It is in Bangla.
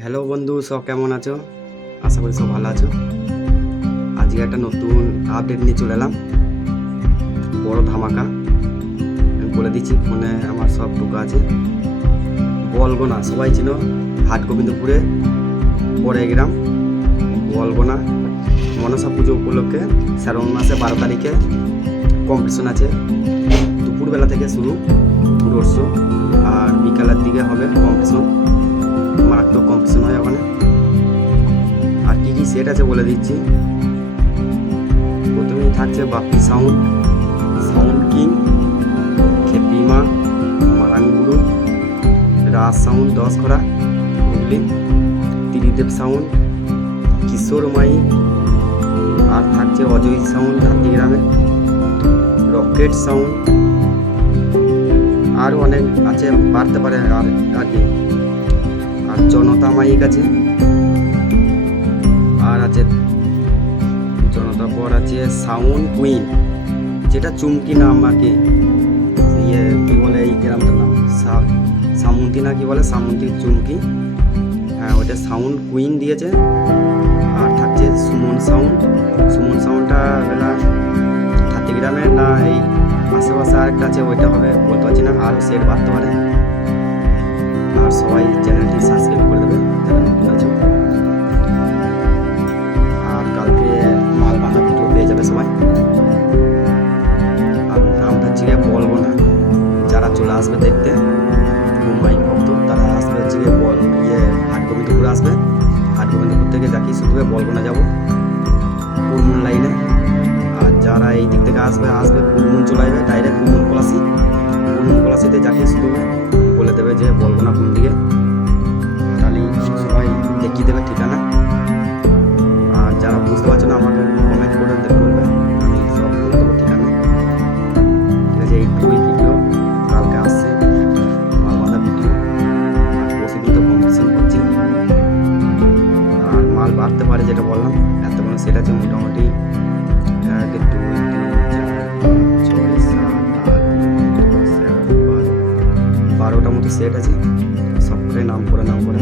হ্যালো বন্ধু, সব কেমন আছো? আশা করি সব ভালো আছো। আজকে একটা নতুন আপডেট নিয়ে চলে এলাম। বড় ধামাকা। আমি বলে দিচ্ছি, ফোনে আমার সব টুকু আছে। বলগোনা সবাই ছিল হাট গোবিন্দপুরে পরে গ্রাম। বলগোনা মনসা পুজো উপলক্ষে শ্রাবণ মাসে বারো তারিখে কম্পিটিশন আছে। দুপুরবেলা থেকে শুরু রোড শো আর বিকালের দিকে হবে কম্পিটিশন কম্পিটিশন হয় ওখানে আর কী কী সেট আছে বলে দিচ্ছি। প্রথমেই থাকছে Bappi sound sound king Khepima, Marangguru, Raj sound দশ খরা হুগলি ত্রিদেব সাউন্ড কিশোর মাই, আর থাকছে অজয় সাউন্ড হাতিগ্রামে রকেট সাউন্ড আরও অনেক আছে, বাড়তে পারে আর কি আর জনতা মাইক আছে। আর আছে জনতা পর আছে সাউন্ড কুইন। যেটা চুমকি নাম আর কি। ইয়ে কি বলে এই গ্রামটার নাম? সামন্তি না কি বলে? সামন্তি চুমকি। হ্যাঁ ওটা সাউন্ড কুইন দিয়েছে। আর থাকছে সুমন সাউন্ড। সুমন সাউন্ডটা বেলা হাতিগ্রামের না এই আশেপাশে আরেকটা আছে, ওইটা হবে বলতে পারছি না। আর সেট বাড়তে পারে আর সবাই চ্যানেলটি সাবস্ক্রাইব করে দেবে যারা নতুন আছে আর কালকে মাল বাঁধা ভিডিও পেয়ে যাবে সবাই। আর নামটা হচ্ছে গিয়ে বলব না। যারা চলে আসবে দেখতে, মুম্বাই ভক্ত, তারা আসবে হচ্ছে গিয়ে বল ইয়ে হাট গোবিন্দপুর আসবে। হাট গোবিন্দপুর থেকে যাকি শুধু বলব না যাব। কুলমুন লাইনে? আর যারা এই দিক থেকে আসবে আসবে কুলমুন চলে আসবে ডাইরেক্ট কুলমুন পলাশি। পলাশিতে যাকে শুধু বলে দেবে যে বলব না কোন দিকে তাহলেই সবাই দেখিয়ে দেবে ঠিকানা। আর যারা বুঝতে পারছ না, আমাকে কমেন্ট করে বলবে আমি সব বলে দেবো ঠিকানা। ঠিক আছে এইটুকুই ভিডিও কালকে আসছে। মাল বাঁধা ভিডিও আর পরশু তো কম্পিটিশন করছি। আর মাল বাড়তে পারে যেটা বললাম এতক্ষণ সেট আছে, মোটামুটি বারোটা মতো সেট আছে। সব করে নাম করে নাম করে।